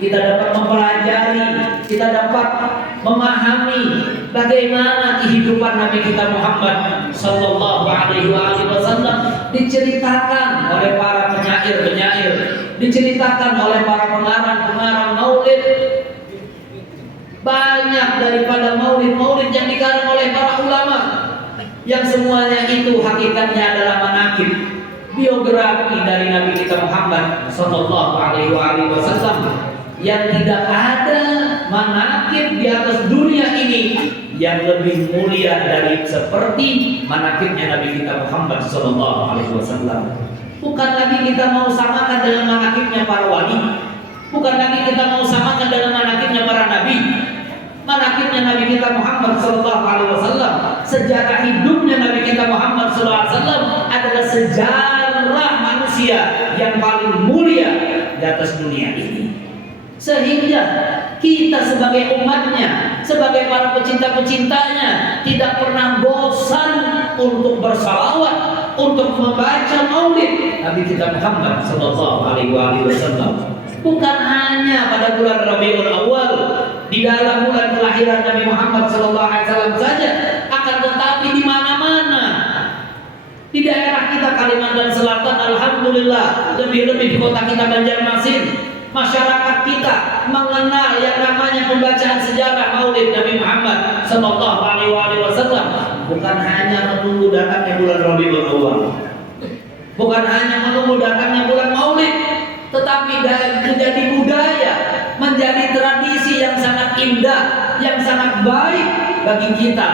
kita dapat mempelajari, kita dapat memahami bagaimana kehidupan Nabi kita Muhammad sallallahu alaihi wasallam diceritakan oleh para penyair-penyair, diceritakan oleh para pengarang-pengarang maulid. Banyak daripada maulid-maulid yang dikarang oleh para ulama yang semuanya itu hakikatnya adalah manaqib, biografi dari Nabi kita Muhammad sallallahu alaihi wasallam, yang tidak ada manaqib di atas dunia ini yang lebih mulia dari seperti manaqibnya Nabi kita Muhammad sallallahu alaihi wasallam. Bukan lagi kita mau samakan dengan manaqibnya para wali, bukan lagi kita mau samakan dengan manaqibnya para nabi. Manaqibnya Nabi kita Muhammad sallallahu alaihi wasallam, sejarah hidupnya Nabi kita Muhammad sallallahu alaihi wasallam adalah sejarah manusia yang paling mulia di atas dunia ini. Sehingga kita sebagai umatnya, sebagai para pecinta-pecintanya, tidak pernah bosan untuk bersalawat, untuk membaca maulid Nabi kita Muhammad sallallahu alaihi wasallam. Bukan hanya pada bulan Rabiul Awal, di dalam bulan kelahiran Nabi Muhammad sallallahu alaihi wasallam saja, akan tetapi di mana-mana. Di daerah kita Kalimantan Selatan, alhamdulillah, lebih-lebih di kota kita Banjarmasin, masyarakat kita mengenal yang namanya pembacaan sejarah Maulid Nabi Muhammad sallallahu alaihi wasallam. Bukan hanya menunggu datangnya bulan Rabiul Awal, bukan hanya menunggu datangnya bulan Maulid, tetapi menjadi budaya, menjadi tradisi yang sangat indah, yang sangat baik bagi kita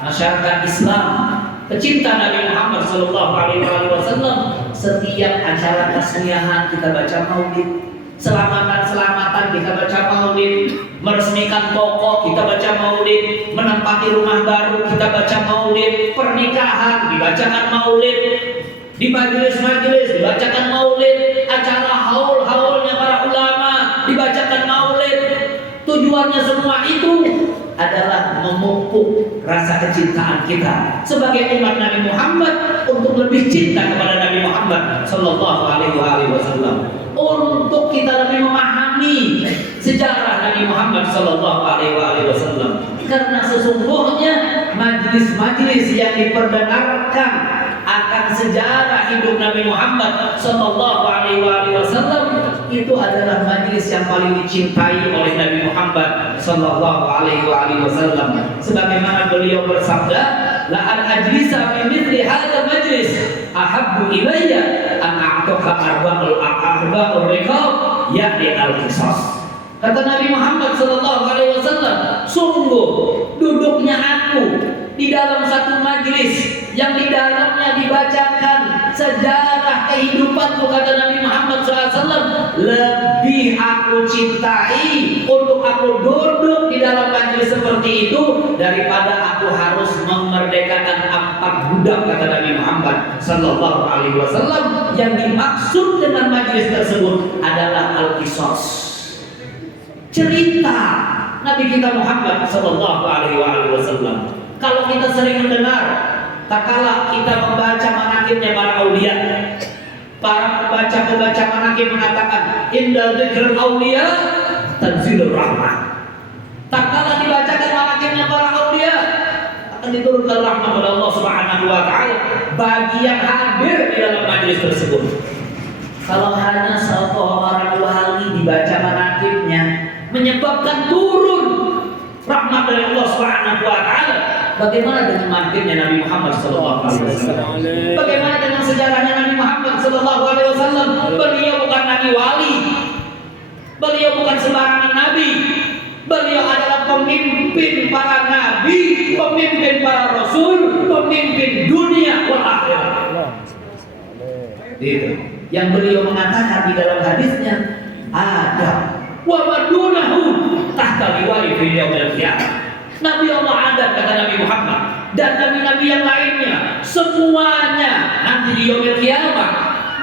masyarakat Islam, pecinta Nabi Muhammad sallallahu alaihi wasallam. Setiap acara tasmiyahan kita baca maulid, selamatan kita baca maulid, meresmikan toko kita baca maulid, menempati rumah baru kita baca maulid, pernikahan dibacakan maulid, di majelis-majelis dibacakan maulid, acara haul-haulnya para ulama dibacakan maulid. Tujuannya semua itu adalah memupuk rasa kecintaan kita sebagai umat Nabi Muhammad untuk lebih cinta kepada Nabi Muhammad sallallahu alaihi wasallam, untuk kita lebih memahami sejarah Nabi Muhammad sallallahu alaihi wasallam. Karena sesungguhnya majlis-majlis yang diperdengarkan akan sejarah hidup Nabi Muhammad sallallahu alaihi wasallam itu adalah majlis yang paling dicintai oleh Nabi Muhammad sallallahu alaihi wasallam. Sebagaimana beliau bersabda, la an ajlisa fi mithli hadha majlis ahabbu ilayya an a'taqa arba'ul riqab ya'ni al-qisas. Kata Nabi Muhammad sallallahu alaihi wasallam, sungguh duduknya aku di dalam satu majlis yang di dalamnya dibacakan sejarah kehidupanku, kata Nabi Muhammad SAW, lebih aku cintai untuk aku duduk di dalam majlis seperti itu daripada aku harus memerdekakan 4 budak, kata Nabi Muhammad sallallahu alaihi wasallam. Yang dimaksud dengan majlis tersebut adalah al-qisas, cerita Nabi kita Muhammad sallallahu alaihi wasallam. Kalau kita sering mendengar, tak kala kita membaca manaqibnya para aulia, para pembaca manaqib mengatakan inda dzikrul aulia tanzilur rahmah. Tak kala dibacakan manaqibnya para aulia, akan diturunkan rahmat oleh Allah Subhanahu wa taala bagi yang hadir di dalam majelis tersebut. Kalau hanya seorang wali dibaca manaqibnya menyebabkan turun rahmat dari Allah Subhanahu wa taala, bagaimana dengan manaqibnya Nabi Muhammad sallallahu alaihi wasallam? Bagaimana dengan sejarahnya Nabi Muhammad sallallahu alaihi wasallam? Beliau bukan nabi wali. Beliau bukan sembarangan nabi. Beliau adalah pemimpin para nabi, pemimpin para rasul, pemimpin dunia wal akhirat. Itu yang beliau mengatakan di dalam hadisnya, ada wa madunahu tahta liwa'i fi yaumil qiyamah. Nabi Allah Adam, kata Nabi Muhammad, dan nabi-nabi yang lainnya, semuanya nanti di yaumil qiyamah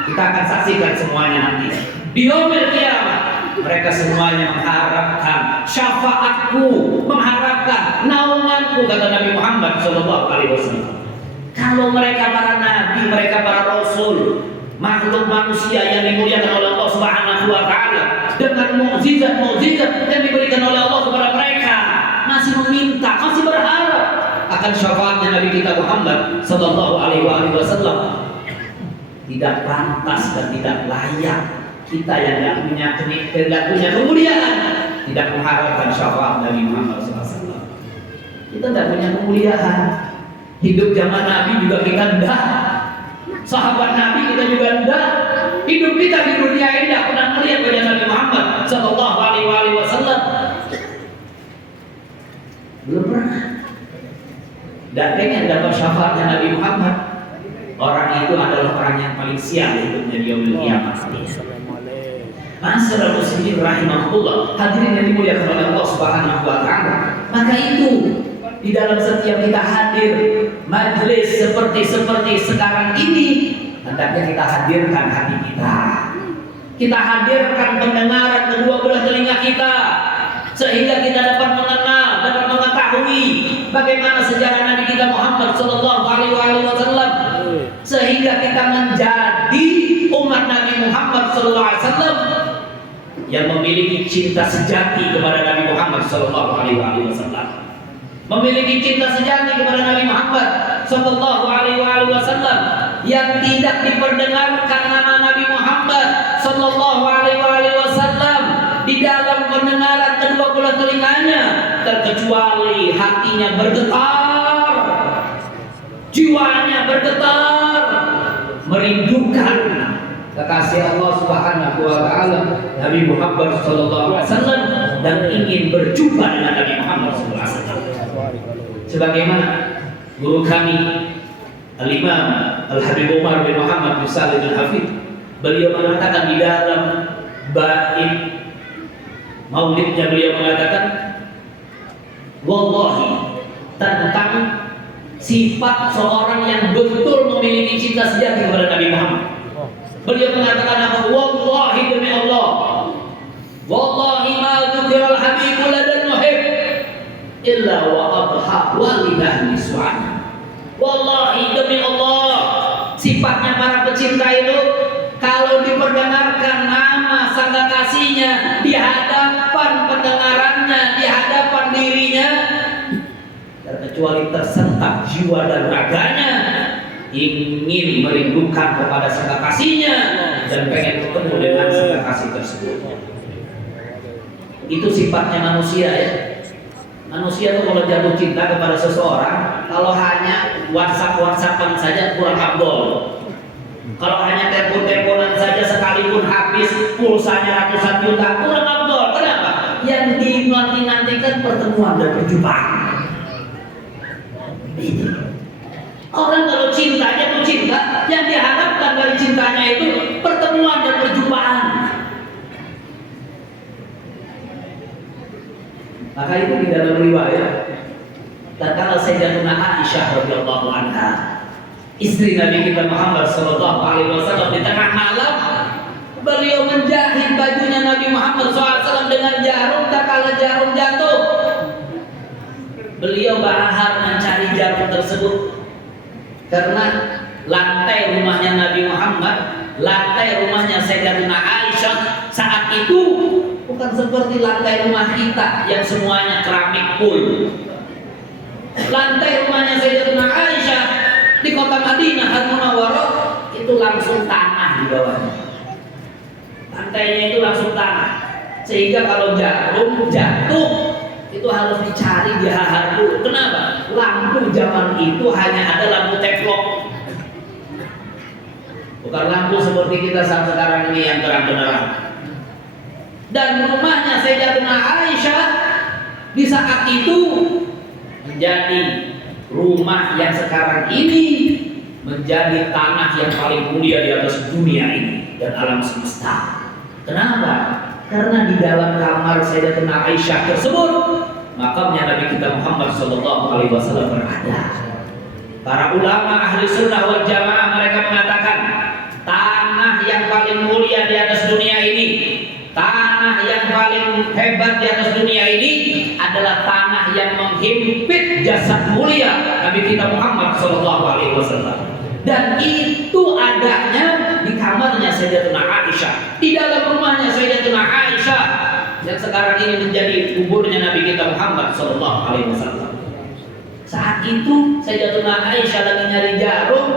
kita akan saksikan semuanya nanti. Di yaumil qiyamah mereka semuanya mengharapkan syafaatku, mengharapkan naunganku, kata Nabi Muhammad sallallahu alaihi wasallam. Kalau mereka para nabi, mereka para rasul, makhluk manusia yang dimuliakan oleh Allah Subhanahu wa taala, dengan mukjizat-mukjizat yang diberikan oleh Allah kepada mereka, masih meminta, masih berharap akan syafaatnya Nabi kita Muhammad sallallahu alaihi wasallam. Tidak pantas dan tidak layak kita yang tidak punya kemuliaan tidak mengharapkan syafaat Nabi Muhammad SAW. Kita tidak punya kemuliaan. Hidup zaman Nabi juga kita enggak. Sahabat Nabi kita juga enggak. Hidup kita di dunia ini tidak pernah melihat wajah Nabi Muhammad sallallahu alaihi wasallam. Belum pernah. Dan pengen dapat syafaatnya Nabi Muhammad. Orang itu adalah orang yang paling sial hidupnya di yaumil qiyamah. Ma'asyiral muslimin rahimahullah, hadirin yang dimuliakan oleh Allah Subhanahu wa taala. Maka itu di dalam setiap kita hadir majelis seperti sekarang ini, hendaknya kita hadirkan hati kita. Kita hadirkan pendengaran kedua belah telinga kita sehingga kita dapat mengenal, dapat mengetahui bagaimana sejarah Nabi kita Muhammad sallallahu alaihi wasallam, sehingga kita menjadi umat Nabi Muhammad sallallahu alaihi wasallam yang memiliki cinta sejati kepada Nabi Muhammad sallallahu alaihi wasallam, memiliki cinta sejati kepada Nabi Muhammad sallallahu alaihi wasallam, yang tidak diperdengarkan nama Nabi Muhammad sallallahu alaihi wasallam di dalam pendengaran kedua belah telinganya, terkecuali hatinya bergetar, jiwanya bergetar, merindukan kekasih Allah Subhanahu wa taala Nabi Muhammad sallallahu alaihi wasallam dan ingin berjumpa dengan Nabi Muhammad sallallahu alaihi wasallam. Sebagaimana guru kami Al-Imam Al-Habib Umar bin Muhammad bin Salim bin Hafid, beliau mengatakan di dalam bait maulidnya, beliau mengatakan wallahi, tentang sifat seorang yang betul memiliki cinta sejati kepada Nabi Muhammad. Beliau mengatakan apa? Wallahi, demi Allah, wallahi ma dzukira al-habibu ladan muhib illa wa adha walidahi su'an. Wallahi, demi Allah, sifatnya para pecinta itu kalau diperdengarkan nama sang kekasihnya di hadapan pendengarannya, di hadapan dirinya, terkecuali tersentak jiwa dan raganya, ingin merindukan kepada sang kekasihnya dan pengen ketemu dengan sang kekasih tersebut. Itu sifatnya manusia ya. Manusia itu kalau jatuh cinta kepada seseorang, kalau hanya WhatsApp-WhatsAppan saja kurang abdol. Kalau hanya telepon-teleponan saja sekalipun habis pulsanya ratusan juta, kurang abdol. Kenapa? Yang dinanti-nantikan pertemuan dan perjumpaan. Orang kalau cinta, jatuh cinta, yang diharapkan dari cintanya itu pertemuan dan perjumpaan. Maka itu di dalam riwayat, tatkala Sayyidatuna Aisyah radhiyallahu anha, istri Nabi kita Muhammad sallallahu alaihi wasallam, di tengah malam beliau menjahit bajunya Nabi Muhammad SAW dengan jarum. Tatkala jarum jatuh, beliau berahar mencari jarum tersebut, karena lantai rumahnya Nabi Muhammad, lantai rumahnya Sayyidatuna Aisyah saat itu bukan seperti lantai rumah kita yang semuanya keramik full. Lantai rumahnya Sayyidatuna Aisyah di kota Madinah Al-Munawwarah itu langsung tanah di bawahnya. Lantainya itu langsung tanah, sehingga kalau jarum jatuh itu harus dicari, dihahar dulu. Kenapa? Lampu zaman itu hanya ada lampu teflon, bukan lampu seperti kita saat sekarang ini yang terang benderang. Dan rumahnya Sayyidatuna Aisyah di saat itu menjadi rumah yang sekarang ini menjadi tanah yang paling mulia di atas dunia ini dan alam semesta. Kenapa? Karena di dalam kamar Sayyidatuna Aisyah tersebut makamnya Nabi kita Muhammad sallallahu alaihi wasallam berada. Para ulama ahli sunnah wal jamaah mereka mengatakan tanah yang paling mulia di atas dunia ini, tanah yang paling hebat di atas dunia ini adalah tanah yang menghimpit jasad mulia Nabi kita Muhammad sallallahu alaihi wasallam. Dan itu adanya di kamarnya Sayyidatuna Aisyah, di dalam rumahnya Sayyidatuna Aisyah yang sekarang ini menjadi kuburnya Nabi kita Muhammad sallallahu alaihi wasallam. Saat itu Sayyidatuna Aisyah lagi nyari jarum,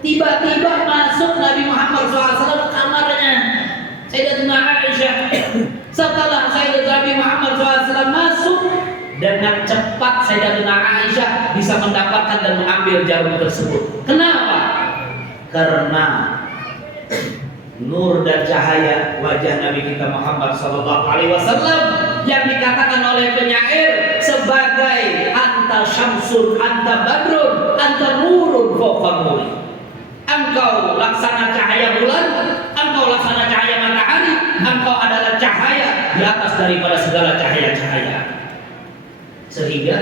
tiba-tiba masuk Nabi Muhammad SAW ke kamarnya Sayyidatuna Aisyah. Setelah Sayyidatuna Nabi Muhammad SAW masuk, dengan cepat Sayyidatuna Aisyah bisa mendapatkan dan mengambil jarum tersebut. Kenapa? Karena nur dan cahaya wajah Nabi kita Muhammad SAW yang dikatakan oleh penyair sebagai anta syamsun, anta badrun, anta nurun fawqa nuri. Engkau laksana cahaya bulan, engkau laksana cahaya matahari, engkau adalah cahaya di atas daripada segala cahaya-cahaya. Sehingga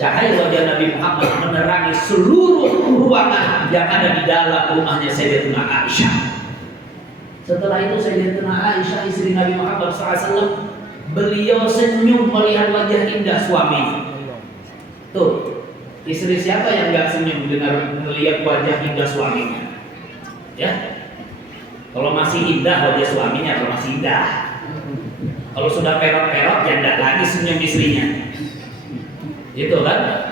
cahaya wajah Nabi Muhammad menerangi seluruh ruangan yang ada di dalam rumahnya Sayyidatuna Aisyah. Setelah itu Sayyidatuna Aisyah istri Nabi Muhammad SAW, beliau senyum melihat wajah indah suaminya. Tuh, istri siapa yang gak senyum dengan melihat wajah indah suaminya? Ya, kalau masih indah wajah suaminya, kalau masih indah. Kalau sudah perot-perot, ya enggak lagi senyum istrinya. Itu kan?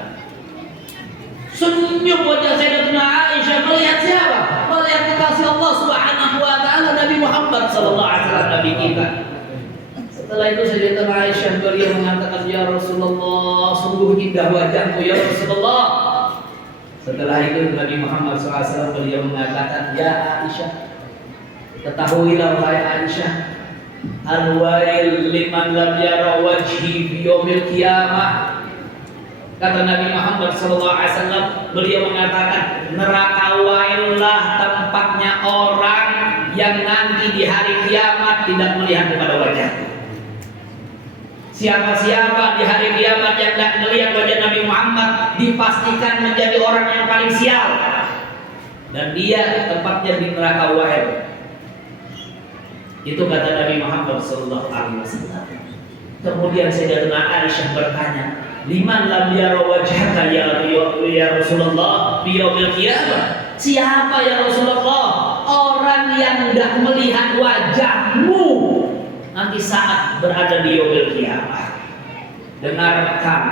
Senyum wajah Sayyidatuna Aisyah melihat siapa? Melihat kekasih Allah Subhanahu wa taala Nabi Muhammad sallallahu alaihi wasallam, Nabi kita. Setelah itu Sayyidatuna Aisyah beliau mengatakan, "Ya Rasulullah, sungguh indah wajahmu ya Rasulullah." Setelah itu Nabi Muhammad SAW beliau mengatakan, "Ya Aisyah, ketahuilah wahai Aisyah, al-wail liman lam yara wajhi bi yaumil qiyamah." Kata Nabi Muhammad SAW, beliau mengatakan, neraka waillah tempatnya orang yang nanti di hari kiamat tidak melihat kepada wajahku. Siapa-siapa di hari kiamat yang tidak melihat wajah Nabi Muhammad dipastikan menjadi orang yang paling sial, dan dia tempatnya di neraka wail. Itu kata Nabi Muhammad SAW. Kemudian Sayyidatuna Aisyah bertanya, liman lam yara wajhaka ya Rasulullah fi yaumil qiyamah? Siapa ya Rasulullah orang yang tidak melihat wajahmu nanti saat berada di yaumil qiyamah? Dengarkan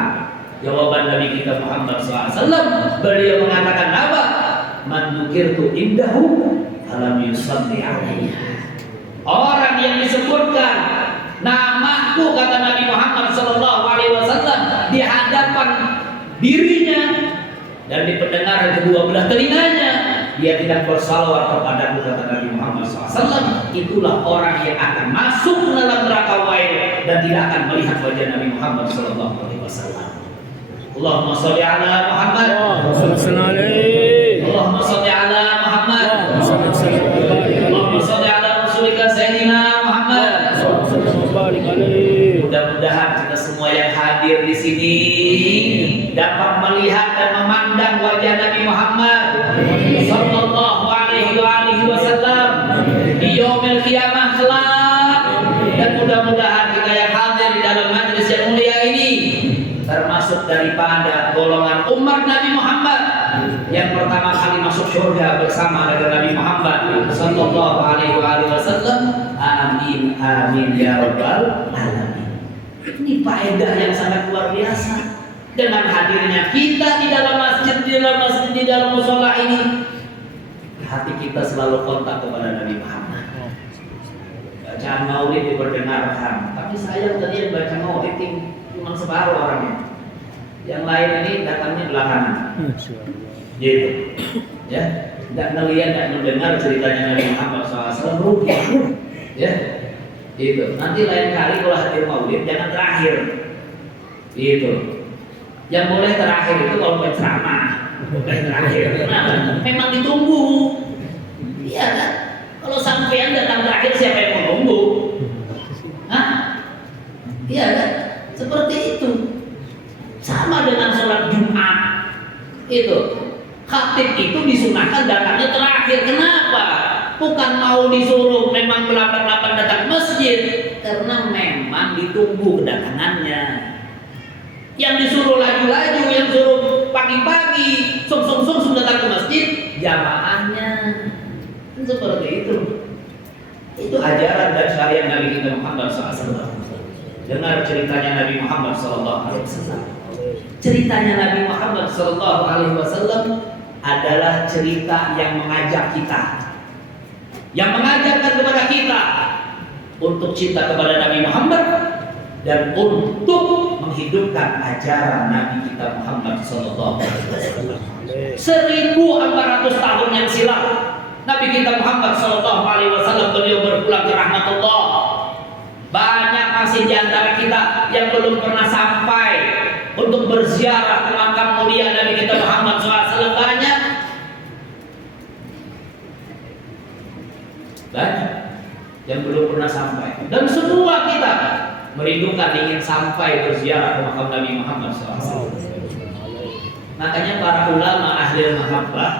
jawaban Nabi kita Muhammad SAW. Beliau mengatakan apa? Man dzukirtu indahu alam yusalli alaihi. Orang yang disebutkan namaku, kata Nabi Muhammad SAW, di hadapan dirinya dan di pendengaran kedua belah telinganya, dia tidak bersalawat kepadaku, kata Nabi Muhammad SAW. Itulah orang yang akan masuk dalam neraka wail dan tidak akan melihat wajah Nabi Muhammad SAW. Allahumma sholli ala Muhammad. Allahumma sholli ala Muhammad. Allahumma sholli ala Rasulika Sayyidina Muhammad. Mudah-mudahan kita semua yang hadir di sini dapat melihat dan memandang wajah Nabi Muhammad sallallahu alaihi wasallam di yaumil qiyamah kelak, dan mudah-mudahan kita yang hadir di dalam majelis yang mulia ini termasuk daripada golongan umat Nabi Muhammad yang pertama kali masuk surga bersama dengan Nabi Muhammad sallallahu alaihi wasallam. Amin amin ya rabbal alamin. Ini faedah yang sangat luar biasa dengan hadirnya kita di dalam masjid, di dalam mushola ini. Hati kita selalu kontak kepada Nabi Muhammad. Bacaan maulid diperdengarkan, tapi sayang tadi yang baca maulid cuma separuh orangnya. Yang lain ini datangnya belakangan. Gitu. Ya, tidak melihat dan mendengar ceritanya Nabi Muhammad SAW rugi. Ya, itu. Nanti lain kali kalau hadir maulid jangan terakhir. Itu. Yang boleh terakhir itu kalau berceramah. Boleh terakhir. Kenapa? Memang ditunggu. Iya kan? Kalau sampean datang terakhir siapa yang mau nunggu? Hah? Iya kan? Seperti itu. Sama dengan sholat Jumat. Itu. Khatib itu disunahkan datangnya terakhir. Kenapa? Bukan mau disuruh memang belapan-belapan datang masjid, karena memang ditunggu kedatangannya. Yang disuruh laju-laju, yang suruh pagi-pagi, sung datang ke masjid, jamaahnya. Seperti itu. Itu ajaran dan syariat Nabi kita Muhammad SAW. Dengar ceritanya Nabi Muhammad SAW. Ceritanya Nabi Muhammad SAW adalah cerita yang mengajak kita, yang mengajarkan kepada kita untuk cinta kepada Nabi Muhammad dan untuk menghidupkan ajaran Nabi kita Muhammad SAW. 1400 tahun yang silam Nabi kita Muhammad SAW beliau berpulang ke rahmatullah. Banyak masih di antara kita yang belum pernah sampai untuk berziarah ke makam mulia Nabi kita Muhammad SAW. Banyak yang belum pernah sampai, dan semua kita merindukan ingin sampai berziarah ke makam Nabi Muhammad SAW. Makanya para ulama ahli mahabbah,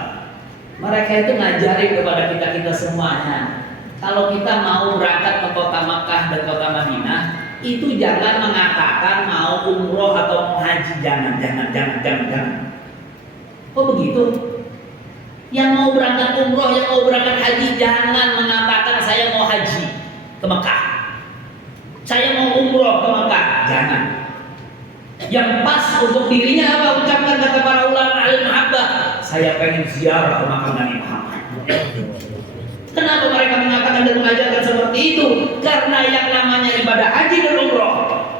mereka itu ngajari kepada kita semuanya, kalau kita mau berangkat ke kota Makkah dan kota Madinah, itu jangan mengatakan mau umroh atau mau haji. Jangan. Kok begitu? Yang mau berangkat umroh, yang mau berangkat haji, jangan mengatakan saya mau haji ke Mekah, saya mau umroh ke Mekah. Jangan. Yang pas untuk dirinya apa? Ucapkan kata para ulama ahli mahabbah, saya pengen ziarah ke makam Nabi Muhammad. Kenapa mereka mengatakan dan mengajarkan seperti itu? Karena yang namanya ibadah haji dan umroh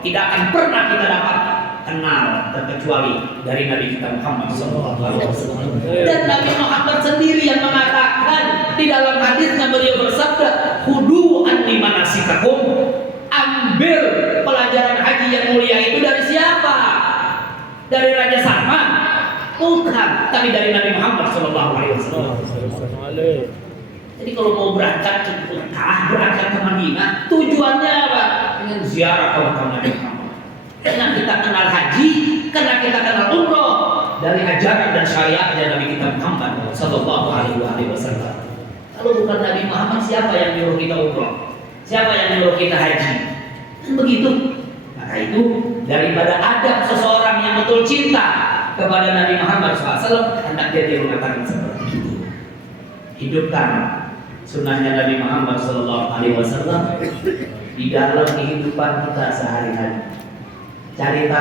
tidak akan pernah kita dapat kenal terkecuali dari Nabi kita Muhammad SAW. Dan Nabi Muhammad sendiri yang mengatakan di dalam hadisnya, beliau bersabda, "Khudu anni manasikakum." Ambil pelajaran haji yang mulia itu dari siapa? Dari Raja Salman? Bukan, tapi dari Nabi Muhammad SAW. Jadi kalau mau berangkat ke Mekah, berangkat ke Madinah, tujuannya apa? Ingin ziarah ke makam Nabi Muhammad. Karena kita kenal haji, karena kita kenal umroh dari ajaran dan syariatnya Nabi kita Muhammad Sallallahu Alaihi Wasallam. Kalau bukan Nabi Muhammad, siapa yang nyuruh kita umroh? Siapa yang nyuruh kita haji? Kan begitu. Maka itu daripada adab seseorang yang betul cinta kepada Nabi Muhammad SAW, hendaknya dia mengatakan seperti itu. Hidupkan sunnahnya Nabi Muhammad SAW di dalam kehidupan kita sehari-hari. Cari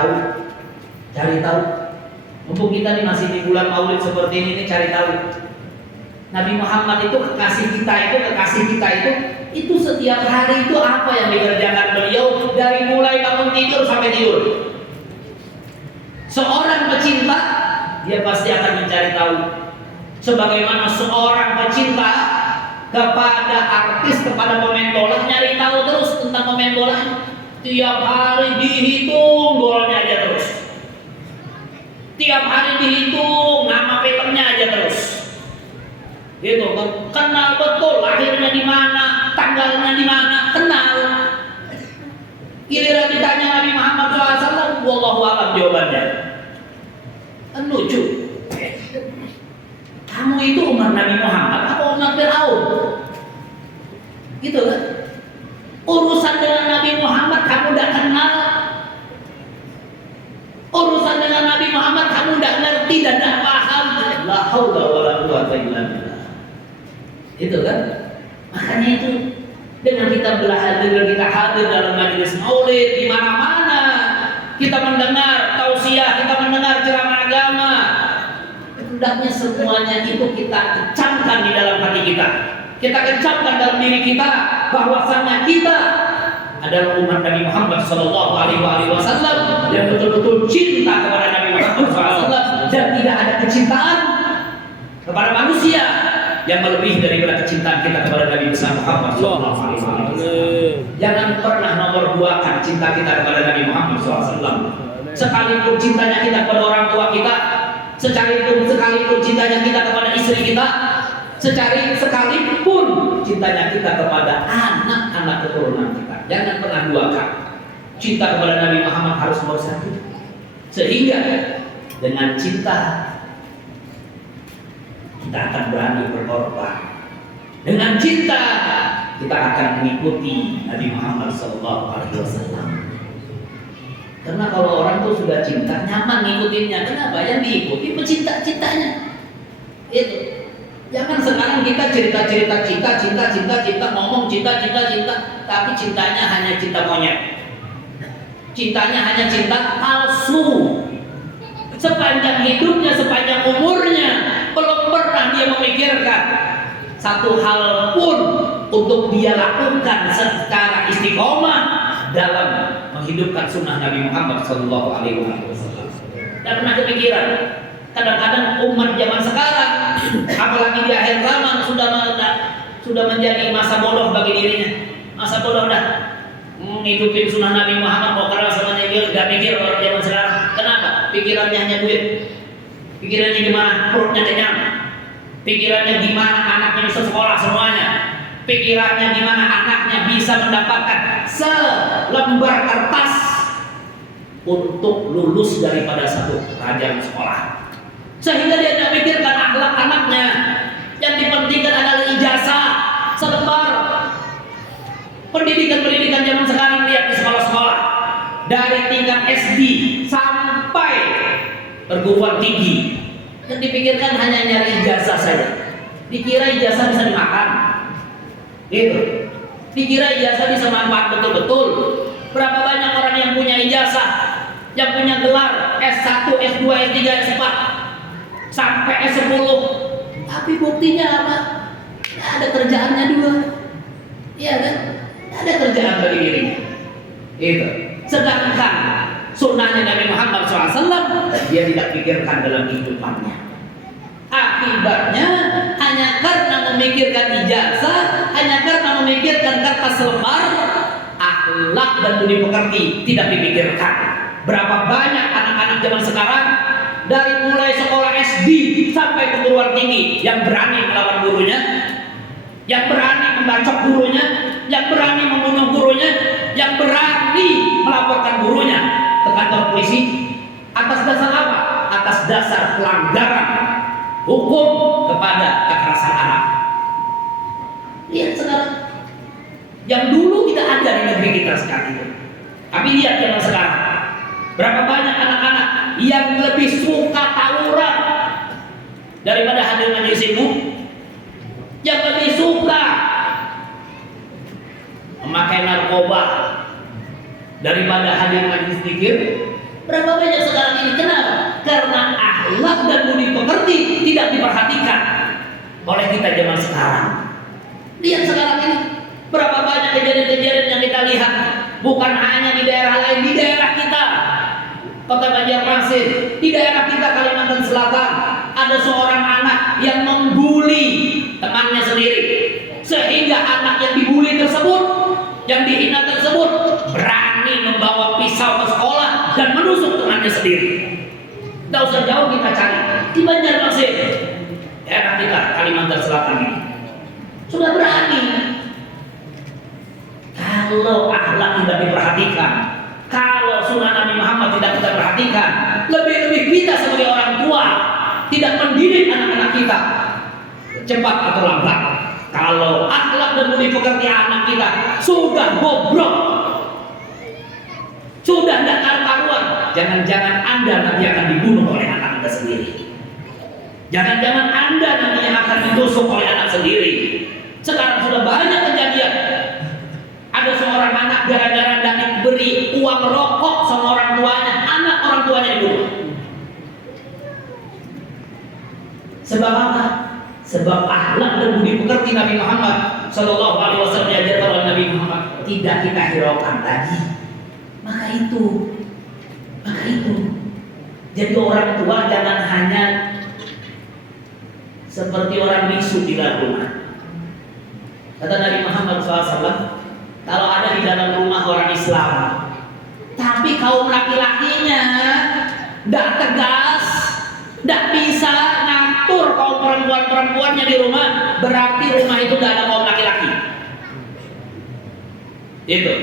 tahu. Mumpung kita nih masih di bulan Maulid seperti ini, cari tahu. Nabi Muhammad itu kekasih kita itu setiap hari itu apa yang dikerjakan beliau dari mulai bangun tidur sampai tidur. Seorang pecinta, dia pasti akan mencari tahu. Sebagaimana seorang pecinta kepada artis, kepada pemain bola, nyari tahu terus tentang pemain bola. Tiap hari dihitung golnya aja terus. Tiap hari dihitung nama filmnya aja terus. Gitu kan, kenal betul lahirnya di mana, tanggalnya di mana, kenal. Giliran ditanya Nabi Muhammad SAW, wallahu a'lam jawabannya. Kan lucu. Kamu itu umat Nabi Muhammad apa umat Fir'aun? Gitu kan? Urusan dengan Nabi Muhammad kamu tidak kenal. Urusan dengan Nabi Muhammad kamu tidak ngerti dan tidak paham. La haula wala quwwata illa billah. Itu kan? Makanya itu dengan kita hadir dalam majelis maulid, di mana-mana kita mendengar tausiah, kita mendengar ceramah agama, hendaknya semuanya itu kita kecamkan di dalam hati kita. Kita kecamkan dalam diri kita bahwasannya kita adalah umat Nabi Muhammad Sallallahu Alaihi Wasallam yang betul-betul cinta kepada Nabi Muhammad SAW, dan tidak ada kecintaan kepada manusia yang melebihi daripada kecintaan kita kepada Nabi besar Muhammad Sallallahu Alaihi Wasallam. Jangan pernah nomor duakan cinta kita kepada Nabi Muhammad SAW. Sekalipun cintanya kita kepada orang tua kita, sekalipun cintanya kita kepada istri kita, sekalipun cintanya kita kepada anak-anak keturunan kita, jangan pernah duakan. Cinta kepada Nabi Muhammad harus nomor satu. Sehingga dengan cinta kita akan berani berkorban. Dengan cinta kita akan mengikuti Nabi Muhammad SAW. Karena kalau orang tuh sudah cinta, nyaman ngikutinnya. Kenapa? Yang diikuti pecinta-cintanya. Itu. Jangan sekarang kita cerita-cerita cinta, ngomong cinta, tapi cintanya hanya cinta monyet. Cintanya hanya cinta palsu. Sepanjang hidupnya, sepanjang umurnya, belum pernah dia memikirkan satu hal pun untuk dia lakukan secara istiqomah dalam menghidupkan sunnah Nabi Muhammad SAW. Dan pernah kepikiran, kadang-kadang umat zaman sekarang, apalagi di akhir zaman, sudah menjadi masa bodoh bagi dirinya. Masa bodoh dah ngidupin sunnah Nabi Muhammad, mau keras sama dia, gak mikir orang zaman sekarang. Kenapa? Pikirannya hanya duit. Pikirannya gimana perutnya kenyang. Pikirannya gimana anaknya bisa sekolah semuanya. Pikirannya gimana anaknya bisa mendapatkan selembar kertas untuk lulus daripada satu pelajaran sekolah. Sehingga dia tidak pikirkan akhlak anaknya. Yang dipentingkan adalah ijazah selembar. Pendidikan zaman sekarang lihat di sekolah-sekolah, dari tingkat SD sampai perguruan tinggi, yang dipikirkan hanya nyari ijazah saja. Dikira ijazah bisa dimakan, gitu. Dikira ijazah bisa manfaat betul-betul. Berapa banyak orang yang punya ijazah, yang punya gelar S1, S2, S3, S4 sampai S10, tapi buktinya apa? Nggak ada kerjaannya dua, iya kan? Nggak ada kerjaan bagi dirinya. Itu. Sedangkan sunnahnya Nabi Muhammad SAW dia tidak pikirkan dalam kehidupannya. Akibatnya hanya karena memikirkan ijazah, hanya karena memikirkan kertas selembar, akhlak dan budi pekerti tidak dipikirkan. Berapa banyak anak-anak zaman sekarang dari mulai sekolah SD sampai perguruan tinggi yang berani melawan gurunya, yang berani membacok gurunya, yang berani membunuh gurunya, yang berani melaporkan gurunya ke kantor polisi. Atas dasar apa? Atas dasar pelanggaran hukum kepada kekerasan anak. Lihat sekarang, yang dulu tidak ada di negeri kita sekarang itu. Tapi lihat zaman sekarang, berapa banyak anak-anak yang lebih suka tawuran daripada hadir majelis ilmu, yang lebih suka memakai narkoba daripada hadir majelis zikir. Berapa banyak sekarang ini? Kenapa? Karena akhlak dan budi pekerti tidak diperhatikan oleh kita zaman sekarang. Lihat sekarang ini, berapa banyak kejadian-kejadian yang kita lihat, bukan hanya di daerah lain, di daerah kita, Kota Banjarmasin, di daerah kita Kalimantan Selatan, ada seorang anak yang membuli temannya sendiri, sehingga anak yang dibuli tersebut, yang dihina tersebut, berani membawa pisau ke sekolah dan menusuk temannya sendiri. Tidak usah jauh kita cari, di Banjarmasin, daerah kita Kalimantan Selatan ini sudah berani. Kalau akhlak tidak diperhatikan, kalau sunnah Nabi Muhammad tidak kita perhatikan, lebih-lebih kita sebagai orang tua tidak mendidik anak-anak kita, cepat atau lambat, kalau akhlak dan budi pekerti anak kita sudah bobrok, sudah tidak karuan, jangan-jangan Anda nanti akan dibunuh oleh anak Anda sendiri. Jangan-jangan Anda nanti akan ditusuk oleh anak sendiri. Sekarang sudah banyak kejadian. Ada seorang anak gara-gara tidak diberi uang rokok sama orang tuanya, anak orang tuanya dibunuh. Sebab apa? Sebab akhlak dan budi pekerti Nabi Muhammad Sallallahu Alaihi Wasallam diajarkan oleh Nabi Muhammad tidak kita hiraukan lagi. Maka itu, jadi orang tua jangan hanya seperti orang bisu di dalam rumah. Kata Nabi Muhammad SAW, kalau ada di dalam rumah orang Islam, tapi kaum laki-lakinya tidak tegas, tidak bisa ngatur kaum perempuan-perempuannya di rumah, berarti rumah itu tidak ada kaum laki-laki. Itu.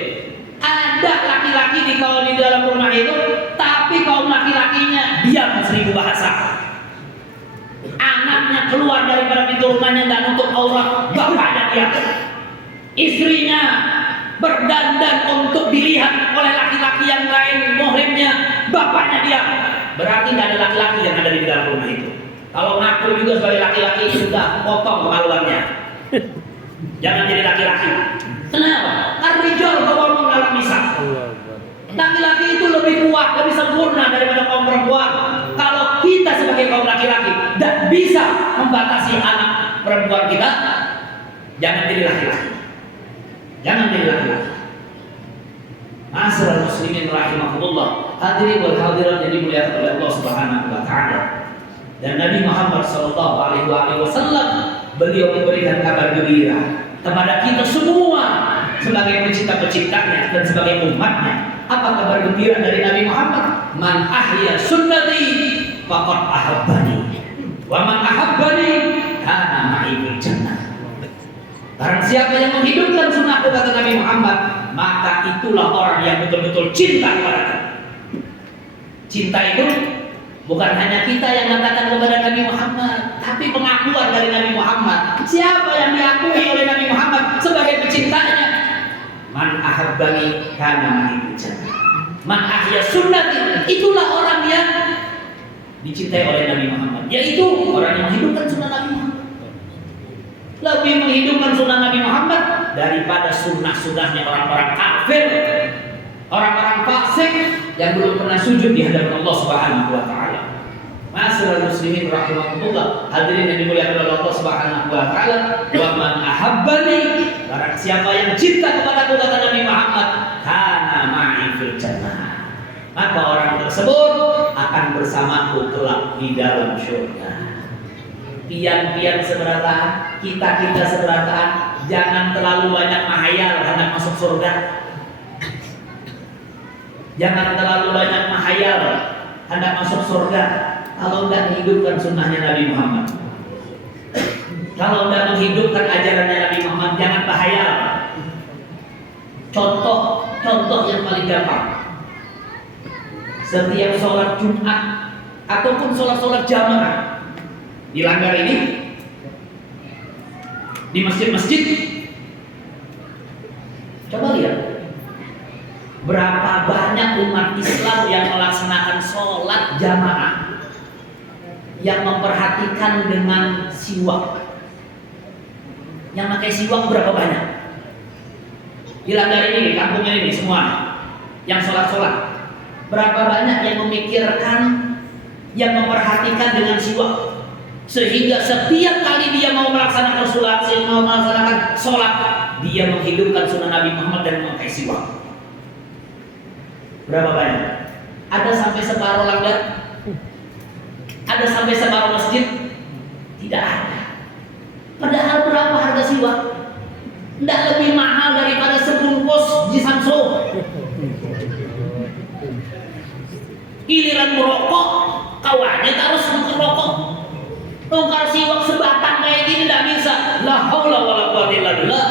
Ada laki-laki di dalam rumah itu, tapi kaum laki-lakinya diam 1000 bahasa. Anaknya keluar daripada pintu rumahnya dan nutup aurat, bapaknya diam. Istrinya berdandan untuk dilihat oleh laki-laki yang lain muhrimnya, bapaknya diam. Berarti tidak ada laki-laki yang ada di dalam rumah itu. Kalau ngaku juga sebagai laki-laki sudah potong kemaluannya. Jangan jadi laki-laki. Kenapa? Ar-rijal qawwamun 'alan nisa. Laki-laki itu lebih kuat, lebih sempurna daripada kaum perempuan. Kalau kita sebagai kaum laki-laki tidak bisa membatasi anak perempuan kita, jangan jadi laki-laki. Jangan jadi laki-laki. Ma'asyiral muslimin rahimakumullah. Hadirin wal hadirat yang dimuliakan oleh Allah Subhanahu wa taala. Dan Nabi Muhammad sallallahu alaihi wasallam beliau memberikan kabar gembira kepada kita semua sebagai pecinta-pecintanya dan sebagai umatnya. Apa kabar gembira dari Nabi Muhammad? Man ahya sunnati faqad ahabbani wa man ahabbani kana ma'i fil jannah. Barang siapa yang menghidupkan sunnahku, kata Nabi Muhammad, maka itulah orang yang betul-betul cinta kepadaku. Cinta itu bukan hanya kita yang katakan kepada Nabi Muhammad, tapi pengakuan dari Nabi Muhammad. Siapa yang diakui oleh Nabi Muhammad sebagai pecintanya? Man ahabbani kana ma'i fil jannah. Man ahya sunnati, itulah orang yang dicintai oleh Nabi Muhammad, yaitu orang yang menghidupkan sunnah Nabi Muhammad. Lebih menghidupkan sunnah Nabi Muhammad daripada sunnah-sunnahnya orang-orang kafir, orang-orang fasik yang belum pernah sujud di hadapan Allah Subhanahu wa taala. Ma'asyiral muslimin rahimakumullah. Hadirin yang dimuliakan oleh Allah Subhanahu wa taala, wa man ahabbani, barang siapa yang cinta kepadaku, kata Nabi Muhammad, kana ma'i fil jannah, maka orang tersebut akan bersamaku kelak di dalam surga. Pian-pian seberataan, kita seberataan, jangan terlalu banyak menghayal hendak masuk surga. Jangan terlalu banyak menghayal hendak masuk surga kalau tidak menghidupkan sunnahnya Nabi Muhammad. Kalau tidak menghidupkan ajarannya Nabi Muhammad, jangan berhayal. Contoh yang paling gampang. Setiap sholat Jumat ataupun sholat jamaah di Langgar ini, di masjid-masjid, coba lihat berapa banyak umat Islam yang melaksanakan sholat jamaah yang memperhatikan dengan siwak. Yang pakai siwak berapa banyak? Di Langgar ini, di kampungnya ini semua yang sholat-sholat, berapa banyak yang memikirkan, yang memperhatikan dengan siwak, sehingga setiap kali dia mau melaksanakan sholat, dia menghidupkan sunnah Nabi Muhammad dan memakai siwak. Berapa banyak? Ada sampai separuh Langgar? Ada sampai separuh masjid? Tidak ada. Padahal berapa harga siwak? Tidak lebih mahal daripada sebungkus jisamso. Giliran merokok, kawannya terus merokok. Tongkar siwak sebatang kayak gini tidak bisa. La haula wala quwwata illa billah.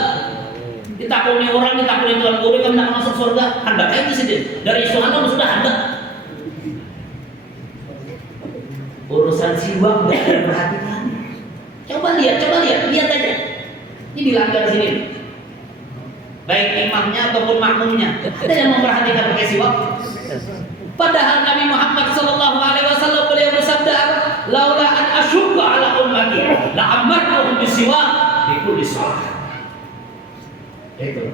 Ditakuni orang, ditakuni Tuhan guru, kamu tidak masuk surga. Anda kayak di sini. Dari isu Anda sudah Anda. Urusan siwak tidak ada perhatian. Coba lihat aja. Ini di Langgar sini. Baik imamnya ataupun makmumnya, ada yang memperhatikan pakai siwak. Padahal Nabi Muhammad sallallahu alaihi wasallam beliau bersabda, "Laula an asyqa ala ummati la amartuhum bisiwak fi kulli shalah." Itu.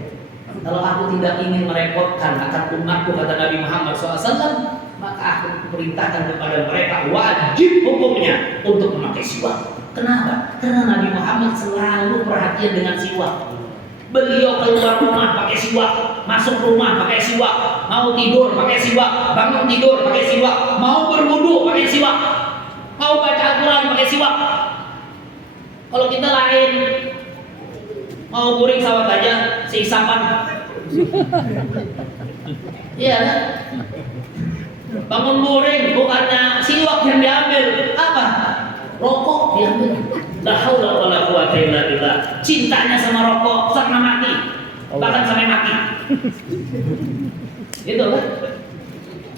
Kalau aku tidak ingin merepotkan akan umatku, kata Nabi Muhammad SAW, maka aku perintahkan kepada mereka wajib hukumnya untuk memakai siwak. Kenapa? Karena Nabi Muhammad selalu perhatian dengan siwak. Beliau keluar rumah pakai siwak, masuk rumah pakai siwak, mau tidur pakai siwak, bangun tidur pakai siwak, mau berwudu pakai siwak, mau baca Al-Quran pakai siwak. Kalau kita lain, mau guring sawat aja, seisapan. Iya kan? Bangun guring, bukannya siwak yang diambil, apa? Rokok diambil. La haula wala quwwata illa billah. Cintanya sama rokok sama mati, bahkan sampai mati. Itu kan?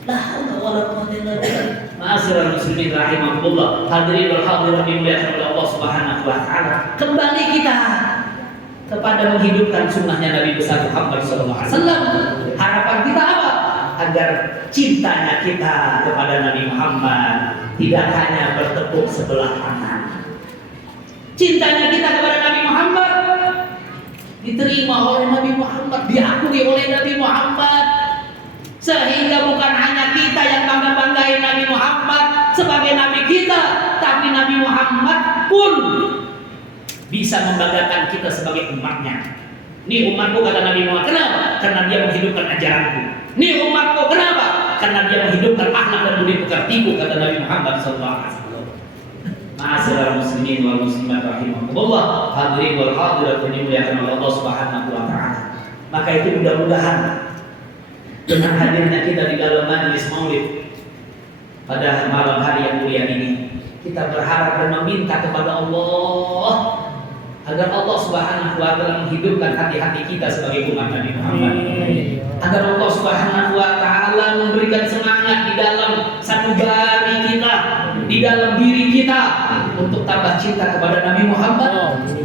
La haula wala quwwata illa billah. Ma'asyiral muslimin rahimakumullah. Hadirin wal hadirat dimuliakan oleh Allah Subhanahu wa taala. Kembali kita kepada menghidupkan sunnahnya Nabi besar Muhammad SAW. Harapan kita apa? agar cintanya kita kepada Nabi Muhammad tidak hanya bertepuk sebelah tangan. Cintanya kita kepada Nabi Muhammad diterima oleh Nabi Muhammad, diakui oleh Nabi Muhammad, sehingga bukan hanya kita yang bangga-banggain Nabi Muhammad sebagai Nabi kita, tapi Nabi Muhammad pun bisa membanggakan kita sebagai umatnya. Ini umatku, kata Nabi Muhammad. Kenapa? Karena dia menghidupkan ajaranku. Ini umatku, kenapa? Karena dia menghidupkan akhlak dan budi pekertiku, kata Nabi Muhammad SAW. Ma'asyiral muslimin wal muslimat rahimakumullah, hadirin wal hadirat yang dimuliakan oleh Allah Subhanahu wa taala. Maka itu mudah-mudahan dengan hadirnya kita di dalam majelis maulid pada malam hari yang mulia ini, kita berharap dan meminta kepada Allah agar Allah Subhanahu wa taala menghidupkan hati-hati kita sebagai umat Nabi Muhammad. Agar Allah Subhanahu wa taala memberikan semangat di dalam sanubari kita, di dalam diri kita untuk tambah cinta kepada Nabi Muhammad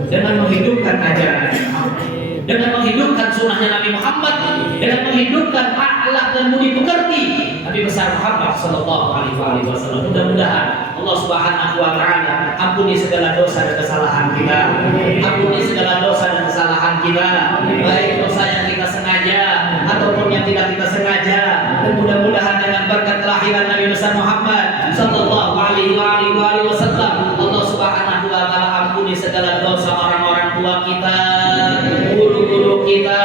dengan menghidupkan ajaran Nabi Muhammad, dengan menghidupkan sunnahnya Nabi Muhammad, dengan menghidupkan akhlak dan budi pekerti Nabi besar Muhammad sallallahu alaihi wasallam. Mudah-mudahan Allah Subhanahu wa taala ampuni segala dosa dan kesalahan kita. Ampuni segala dosa dan kesalahan kita, baik dosa yang kita sengaja ataupun yang tidak kita sengaja. Dan mudah-mudahan dengan berkat kelahiran Nabi besar Muhammad sallallahu alaihi wasallam, Allah Subhanahu wa taala ampuni segala dosa orang-orang tua kita, guru-guru kita,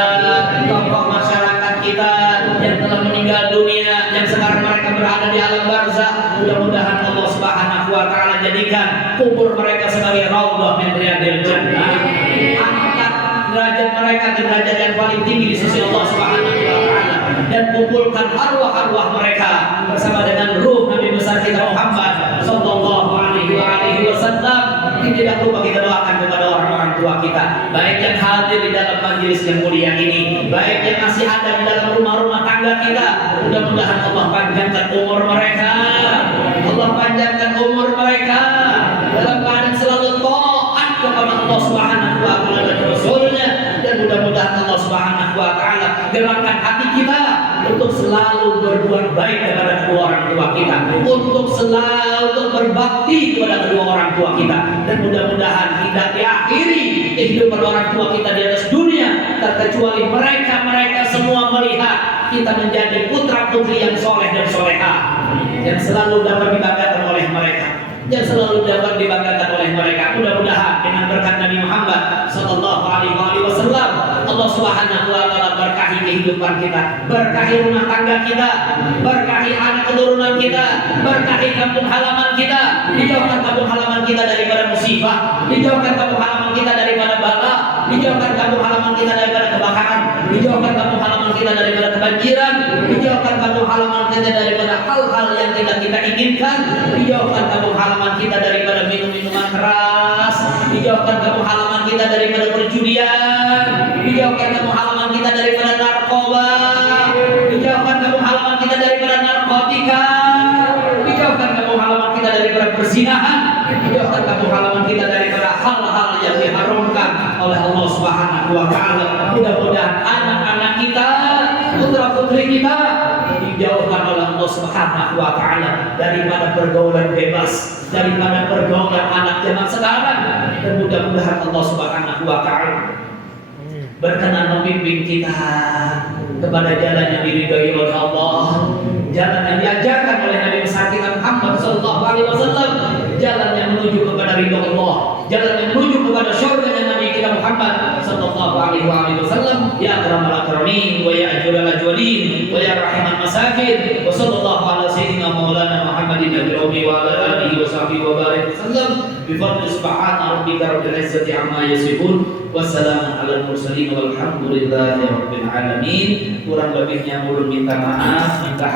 tokoh masyarakat kita yang telah meninggal dunia, yang sekarang mereka berada di alam barzakh. Mudah-mudahan Allah Subhanahu wa taala jadikan kubur mereka sebagai raudhah min riyadil jannah. Angkat derajat mereka ke derajat yang paling tinggi di sisi Allah Subhanahu wa taala, dan kumpulkan arwah-arwah mereka bersama dengan ruh Nabi besar kita Muhammad sallallahu alaihi wasallam. Tidak lupa kita doakan kepada orang-orang tua kita, baik yang hadir di dalam majelis yang mulia ini, baik yang masih ada di dalam rumah-rumah tangga kita. Mudah-mudahan Allah panjangkan umur mereka, Allah panjangkan umur mereka dalam keadaan selalu taat kepada Allah Subhanahu wa taala dan Rasulnya. Dan mudah-mudahan Allah Subhanahu wa taala gerakkan hati kita untuk selalu berbuat baik kepada kedua orang tua kita, untuk selalu berbakti kepada kedua orang tua kita. Dan mudah-mudahan tidak diakhiri kehidupan orang tua kita di atas dunia terkecuali mereka semua melihat kita menjadi putra-putri yang soleh dan soleha, yang selalu dapat dibanggakan oleh mereka, yang selalu dapat dibanggakan oleh mereka. Mudah-mudahan dengan berkat Nabi Muhammad sallallahu alaihi wasallam, Allah Subhanahu wa taala berkahi kehidupan kita, berkahi rumah tangga kita, berkahi anak keturunan kita, berkahi kampung halaman kita, dijauhkan kampung halaman kita daripada musibah, dijauhkan kampung halaman kita daripada bala, dijauhkan kampung halaman kita daripada kebakaran, dijauhkan kampung halaman kita daripada kebanjiran, dijauhkan kampung halaman kita daripada hal-hal yang tidak kita inginkan, dijauhkan kampung halaman kita daripada minum-minuman keras, dijauhkan kampung halaman kita daripada perjudian, dijauhkan kampung halaman kita daripada narkoba, dijauhkan kampung halaman kita daripada narkotika, dijauhkan kampung halaman kita daripada perzinahan, dijauhkan kampung halaman kita daripada hal-hal yang diharamkan oleh Allah Subhanahu wa taala. Mudah-mudahan anak-anak kita, putra-putri kita dijauhkan oleh Allah Subhanahu wa taala daripada pergaulan bebas, daripada pergaulan anak zaman sekarang. Dan mudah-mudahan Allah Subhanahu wa taala berkenan membimbing kita kepada jalan yang diridhai oleh Allah, jalan yang diajarkan oleh Nabi besar kita Muhammad sallallahu alaihi wasallam, jalan yang menuju kepada ridha Allah, jalan yang menuju kepada syurga Nabi kita Muhammad sallallahu alaihi wasallam. Ya akramal akramin wa ya ajwal ajwalin wa ya rahiman masakin, wa sallallahu ala sayyidina maulana Muhammadin nabiyil ummi wa ala alihi wa sahbihi wa barik wasallam. Bi fadli subhana rabbika rabbil izzati amma yasifun, wassalamun alal mursalin walhamdulillahi rabbil alamin. Kurang lebihnya mohon minta maaf, minta